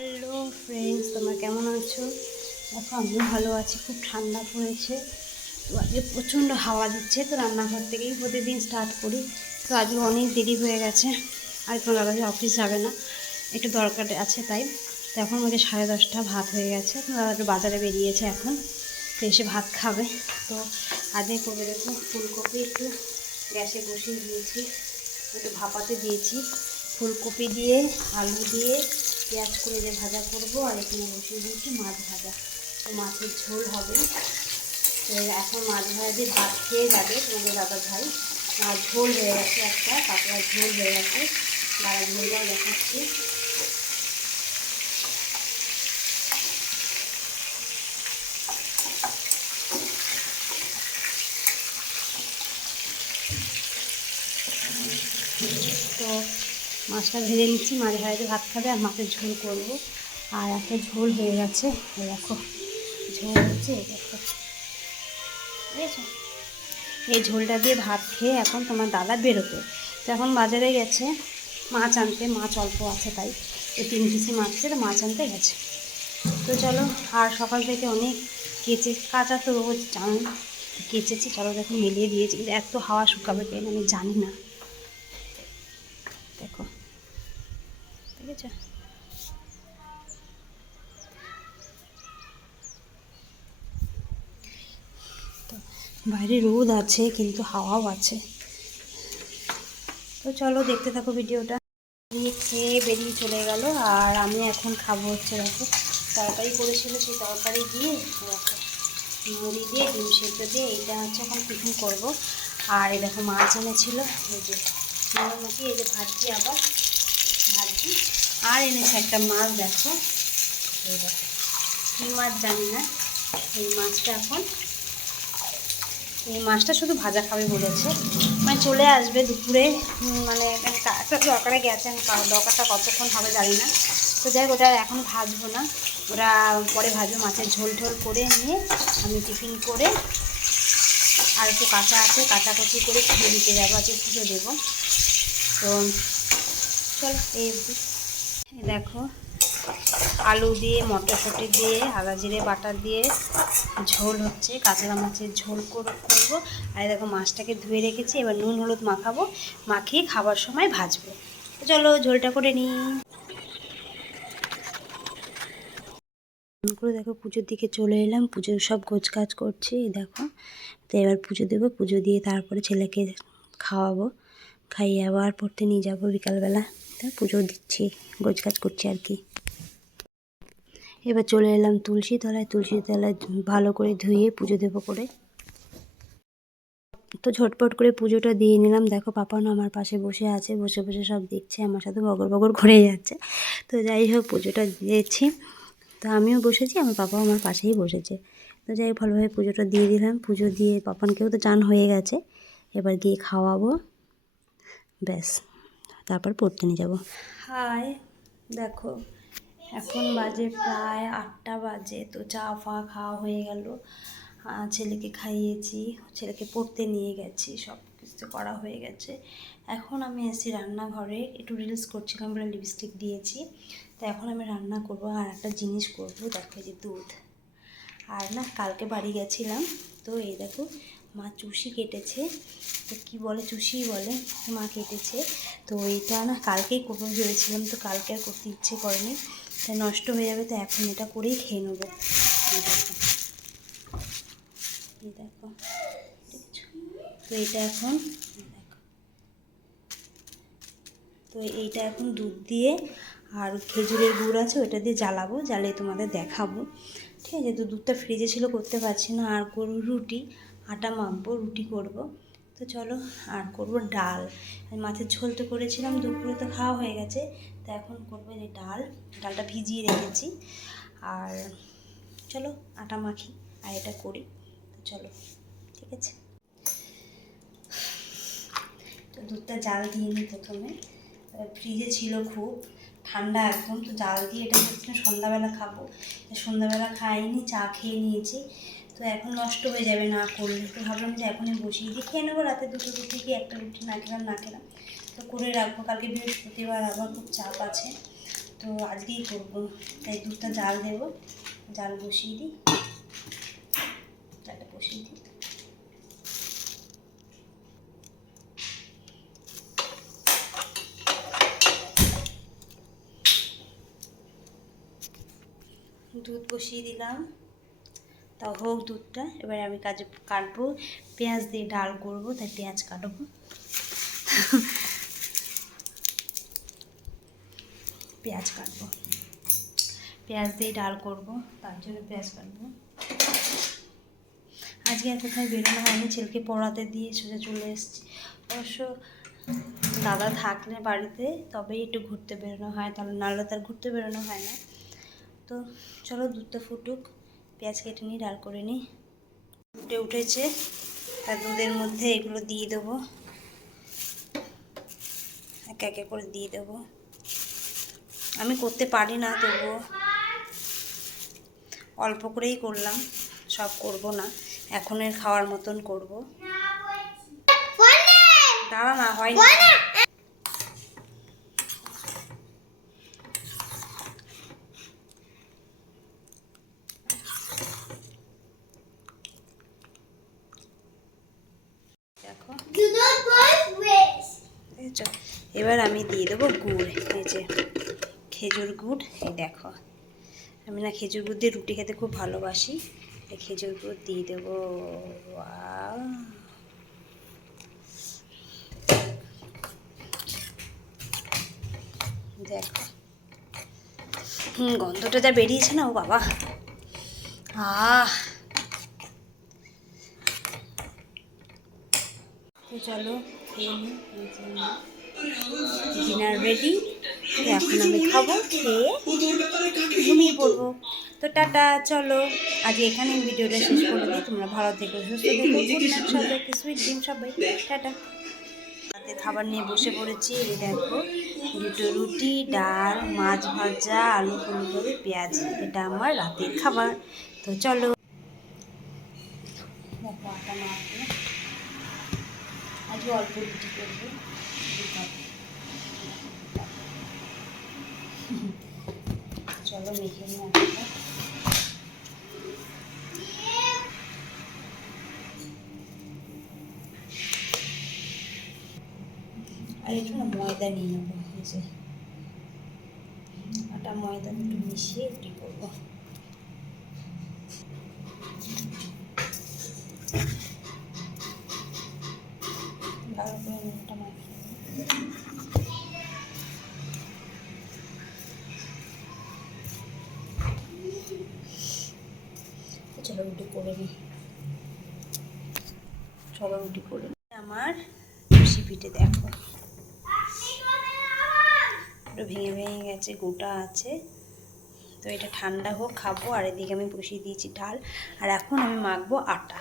Hello friends তোমরা কেমন আছো? দেখো, আমিও ভালো আছি, খুব ঠান্ডা পড়েছে। তো আজকে প্রচণ্ড হাওয়া দিচ্ছে, তো রান্নাঘর থেকেই প্রতিদিন স্টার্ট করি। তো আজকে অনেক দেরি হয়ে গেছে, আর কোনো দাদা অফিস যাবে না। একটু দরকার আছে তাই। তো এখন আমাকে সাড়ে দশটা, ভাত হয়ে গেছে, তো দাদা একটু বাজারে বেরিয়েছে এখন, তো এসে ভাত খাবে। তো আজকে করে দেখো, ফুলকপি একটু গ্যাসে বসিয়ে দিয়েছি, একটু ভাপাতে দিয়েছি। ফুলকপি দিয়ে, আলু দিয়ে পেঁয়াজ করে যে ভাজা করব, আর এখানে বসিয়ে দিয়েছি মাছ ভাজা। তো মাছের ঝোল হবে। তো এখন মাছ ভাজা দিয়ে ভাত খেয়ে যাবে তোমাদের দাদা ভাই। আর ঝোল হয়ে গেছে একটা, পাতলা ঝোল হয়ে গেছে। দাঁড়া ঝোলটাও দেখাচ্ছি। তো মাছটা ভেজে নিচ্ছি মাছ ভাজাতে ভাত খাবে আর মাছের ঝোল করব। আর একটা ঝোল হয়ে গেছে দেখো, ঝোল হচ্ছে দেখো। বুঝেছ? এই ঝোলটা দিয়ে ভাত খেয়ে এখন তোমার দাদা বেরোবে। তো এখন বাজারে গেছে মাছ আনতে, মাছ অল্প আছে তাই, এই তিন পিসি মাছ ছিল মাছ আনতে গেছে। তো চলো, আর সকাল থেকে অনেক কেচে, কাঁচা তো রোজ জানো, কেচেছি, চলো দেখো মিলিয়ে দিয়েছি এত হাওয়া শুকাবে কেন আমি জানি না। দেখো। তো বাইরে রোদ আছে, কিন্তু হাওয়াও আছে। তো চলো দেখতে থাকো ভিডিওটা। খেয়ে বেরিয়ে চলে গেল, আর আমি এখন খাব হচ্ছে দেখো, তরকারি করেছিল সেই তরকারি দিয়ে, দেখো, মুড়ি দিয়ে, ডিম সেদ্ধ দিয়ে, এইটা হচ্ছে এখন টিফিন করব। আর এই দেখো মাছ এনেছিল, এই যে মোটামুটি এই যে ভাজছি আবার ভাজছি আর এনেছে একটা মাছ, দেখো। এই কী মাছ জানি না। এই মাছটা এখন, এই মাছটা শুধু ভাজা খাবে বলেছে। মানে চলে আসবে দুপুরে মানে একটা দরকারে গেছে, আমি দরকারটা কতক্ষণ হবে জানি না। তো যাই হোক, ওটা এখন ভাজবো না। ওরা পরে ভাজবো, মাছের ঝোল ঝোল করে নিয়ে আমি টিফিন করে আর একটু কাঁচা আছে, কাঁচাকুচি করে পুজো দিতে যাব, আজকে পুজো দেবো। তো চলো, এই দেখো, আলু দিয়ে, মটরশুঁটি দিয়ে আদা জিরে বাটা দিয়ে ঝোল হচ্ছে, কাঁচা মাছের ঝোল করে, করব। আর দেখো, মাছটাকে ধুয়ে রেখেছি, এবার নুন, হলুদ মাখাবো, মাখিয়ে খাবার সময় ভাজবো। চলো, ঝোলটা করে নিই। করে দেখো, পুজোর দিকে চলে এলাম, পুজোর সব গোছ কাজ করছি দেখো। তো এবার পুজো দেবো, পুজো দিয়ে তারপরে ছেলেকে খাওয়াবো, খাইয়ে আবার পড়তে নিয়ে যাব বিকালবেলা। তা পুজো দিচ্ছি গোছ কাজ করছি আর কি। এবার চলে এলাম তুলসী তলায় তুলসী তলায় ভালো করে ধুয়ে পুজো দেবো করে। তো ঝটপট করে পুজোটা দিয়ে নিলাম। দেখো পাপানো আমার পাশে বসে আছে, বসে বসে সব দেখছে, আমার সাথে বগর বগর ঘুরে যাচ্ছে। তো যাই হোক, পুজোটা দিয়েছি। তো আমিও বসেছি, আমার পাপাও আমার পাশেই বসেছে। তো যাই ভালোভাবে পুজোটা দিয়ে দিলাম। পুজো দিয়ে পাপানকেও তো চান হয়ে গেছে। এবার গিয়ে খাওয়াবো। ব্যাস। তারপর পড়তে নিয়ে যাব। হাই, দেখো, এখন বাজে প্রায় আটটা বাজে, তো চা ফা খাওয়া হয়ে গেল। ছেলেকে খাইয়েছি, ছেলেকে পড়তে নিয়ে গেছি সব কিছু করা হয়ে গেছে। এখন আমি এসেছি রান্নাঘরে, একটু রিলস করছিলাম বলে লিপস্টিক দিয়েছি। তো এখন আমি রান্না করব আর একটা জিনিস করব, দেখো যে দুধ। আর না, কালকে বাড়ি গেছিলাম, তো এই দেখো মা চুষি কেটেছে। কী বলে চুষি বলে, মা কেটেছে। তো এটা না কালকেই করব ভেবেছিলাম, তো কালকে আর করতে ইচ্ছে করেনি। তাই নষ্ট হয়ে যাবে, তো এখন এটা করেই খেয়ে নেব। দেখো? তো এটা এখন তো এইটা এখন দুধ দিয়ে আর খেজুরের গুড় আছে, ওটা দিয়ে জ্বালাবো, জ্বালিয়ে তোমাদের দেখাবো। ঠিক আছে, তো দুধটা ফ্রিজে ছিল, করতে পারছি না। আর গরুর রুটি। আটা মাখবো, রুটি করব। তো চলো আর করব ডাল। মাছের ঝোল তো করেছিলাম, দুপুরে তো খাওয়া হয়ে গেছে। তো এখন করব যে ডাল, ডালটা ভিজিয়ে রেখেছি। আর চলো আটা মাখি আর এটা করি। তো চলো, ঠিক আছে? তো দুধটা জাল দিয়ে নিই প্রথমে। ফ্রিজে ছিল খুব, ঠান্ডা একদম। তো জাল দিয়ে এটা হচ্ছে সন্ধ্যাবেলা খাব। সন্ধ্যাবেলা খাইনি, চা খেয়ে নিয়েছি। তো এখন নষ্ট হয়ে যাবে না করলে। তো ভাবলাম যে এখনই বসিয়ে দিয়ে খেয়ে নেব। রাতে দুটো রুটি কি একটা রুটি না খেলাম না খেলাম। তো করে রাখব। কালকে বৃহস্পতিবার আবার খুব চাপ আছে। তো আজকেই করব। তাই দুধটা জাল দেবো। জাল বসিয়ে দিই। জালটা বসিয়ে দিই। দুধ বসিয়ে দিলাম। তা হোক দুধটা, এবার আমি কাজে কাটবো, পেঁয়াজ দিয়ে ডাল করব, তাই পেঁয়াজ কাটবো। পেঁয়াজ কাটবো। পেঁয়াজ দিয়ে ডাল করব, তার জন্য পেঁয়াজ কাটবো। আজকে আর কোথায় বেরোনো হয়নি, ছেলেকে পড়াতে দিয়ে সোজা চলে এসেছি। অবশ্য দাদা থাকলে বাড়িতে, তবেই একটু ঘুরতে বেরোনো হয়, তাহলে নাহলে তার ঘুরতে বেরোনো হয় না। তো চলো দুধটা ফুটুক। পেঁয়াজ কেটে নিই ডাল করে নিই। ফুটে উঠেছে। তার দুধের মধ্যে এগুলো দিয়ে দেবো। এক একে করে দিয়ে দেবো। আমি করতে পারি না তবুও। অল্প করেই করলাম। সব করব না। এখনের খাওয়ার মতন করব। দাঁড়া না হয় না দেখো দেখেছ? এবার আমি দিয়ে দেবো গুড়। এই যে খেজুর গুড়, এই দেখো। আমি না খেজুর গুড় দিয়ে রুটি খেতে খুব ভালোবাসি। খেজুর গুড় দিয়ে দেবো! দেখো। হুম, গন্ধটা যা বেরিয়েছে না, ও বাবা। আহ। চলো খেয়ে নিই। ডিনার রেডি এখন আমি খাব, খেয়ে ঘুমিয়ে পড়ব। তো টাটা, চলো। আজ এখানে ভিডিওটা শেষ করে দিই তোমরা ভালো থেকো, সুস্থ থেকো সবাইকে, সুইট ডিম সবাই টাটা। রাতে খাবার নিয়ে বসে পড়েছি, এই দেখো, দুটো রুটি, ডাল, মাছ ভাজা, আলু ফুলকপি পেঁয়াজ। এটা আমার রাতের খাবার। তো চলো। আজকে অল্প রুটি করব দু কাপ। চলো মেখে নিয়ে আটাটা আর না ময়দা নিয়ে নেব, এই যে। আটা, ময়দা একটু মিশিয়ে রুটি করব। ভালো করে নুনটা মাখিয়ে চলো রুটি করে নিই। চলো রুটি করে আমার পিঠে দেখো। পুরো ভেঙে ভেঙে গেছে, গোটা আছে। তো এটা ঠান্ডা হোক, খাব। আর এদিকে আমি বসিয়ে দিয়েছি ডাল। আর এখন আমি মাখবো আটা।